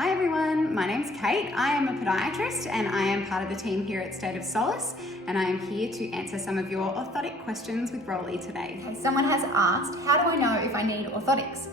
Hi everyone, my name's Kate. I am a podiatrist and I am part of the team here at State of Solace, and I am here to answer some of your orthotic questions with Rollie today. Okay, someone has asked, how do I know if I need orthotics?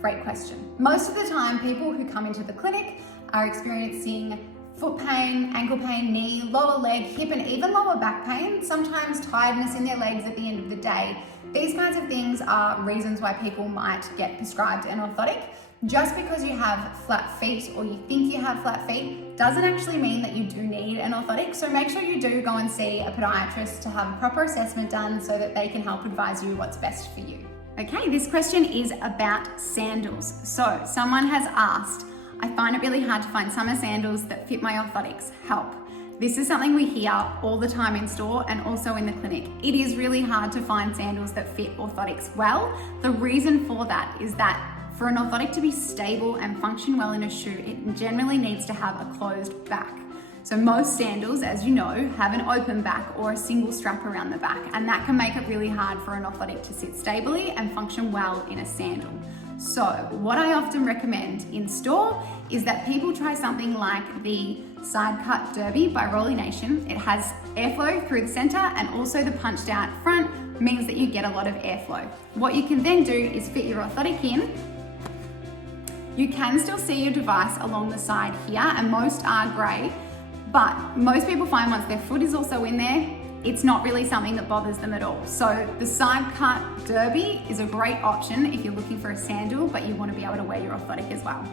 Great question. Most of the time, people who come into the clinic are experiencing foot pain, ankle pain, knee, lower leg, hip, and even lower back pain, sometimes tiredness in their legs at the end of the day. These kinds of things are reasons why people might get prescribed an orthotic. Just because you have flat feet or you think you have flat feet doesn't actually mean that you do need an orthotic. So make sure you do go and see a podiatrist to have a proper assessment done so that they can help advise you what's best for you. Okay, this question is about sandals. So someone has asked, I find it really hard to find summer sandals that fit my orthotics. Help. This is something we hear all the time in store and also in the clinic. It is really hard to find sandals that fit orthotics well. The reason for that is that for an orthotic to be stable and function well in a shoe, it generally needs to have a closed back. So most sandals, as you know, have an open back or a single strap around the back, and that can make it really hard for an orthotic to sit stably and function well in a sandal. So what I often recommend in store is that people try something like the Side Cut Derby by Rollie Nation. It has airflow through the center, and also the punched out front means that you get a lot of airflow. What you can then do is fit your orthotic in. You can still see your device along the side here, and most are grey, but most people find once their foot is also in there, it's not really something that bothers them at all. So the Side Cut Derby is a great option if you're looking for a sandal, but you want to be able to wear your orthotic as well.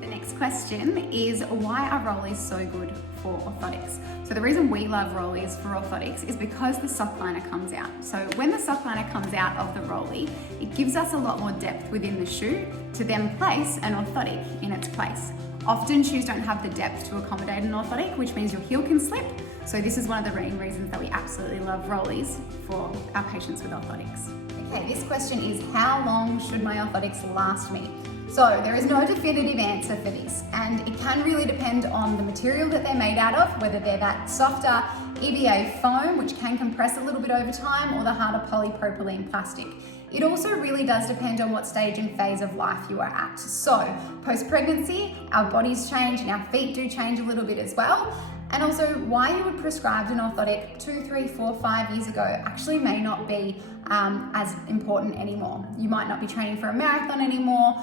The next question is, why are Rollies so good for orthotics? So the reason we love Rollies for orthotics is because the sock liner comes out. So when the sock liner comes out of the Rollie, it gives us a lot more depth within the shoe to then place an orthotic in its place. Often shoes don't have the depth to accommodate an orthotic, which means your heel can slip. So this is one of the main reasons that we absolutely love Rollies for our patients with orthotics. Okay, this question is, how long should my orthotics last me? So there is no definitive answer for this, and it can really depend on the material that they're made out of, whether they're that softer EVA foam, which can compress a little bit over time, or the harder polypropylene plastic. It also really does depend on what stage and phase of life you are at. So post-pregnancy, our bodies change and our feet do change a little bit as well. And also, why you would prescribe an orthotic 2, 3, 4, 5 years ago actually may not be as important anymore. You might not be training for a marathon anymore.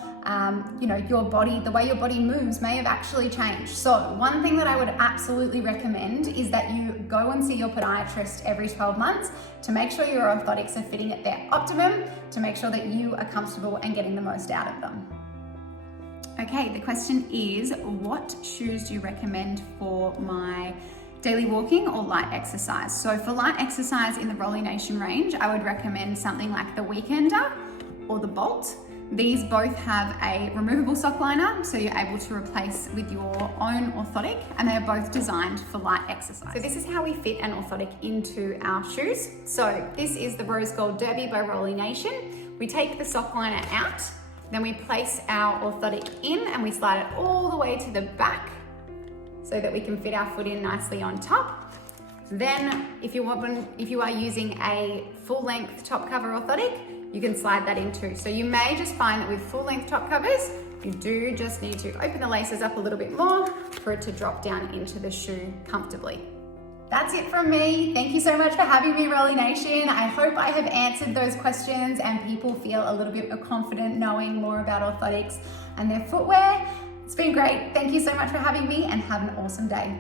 Your body, the way your body moves may have actually changed. So one thing that I would absolutely recommend is that you go and see your podiatrist every 12 months to make sure your orthotics are fitting at their optimum, to make sure that you are comfortable and getting the most out of them. Okay, the question is, what shoes do you recommend for my daily walking or light exercise? So for light exercise in the Rollie Nation range, I would recommend something like the Weekender or the Bolt. These both have a removable sock liner, so you're able to replace with your own orthotic, and they are both designed for light exercise. So this is how we fit an orthotic into our shoes. So this is the Rose Gold Derby by Rollie Nation. We take the sock liner out, then we place our orthotic in and we slide it all the way to the back so that we can fit our foot in nicely on top. Then if you are using a full length top cover orthotic, you can slide that in too. So you may just find that with full length top covers, you do just need to open the laces up a little bit more for it to drop down into the shoe comfortably. That's it from me. Thank you so much for having me, Rollie Nation. I hope I have answered those questions and people feel a little bit more confident knowing more about orthotics and their footwear. It's been great. Thank you so much for having me, and have an awesome day.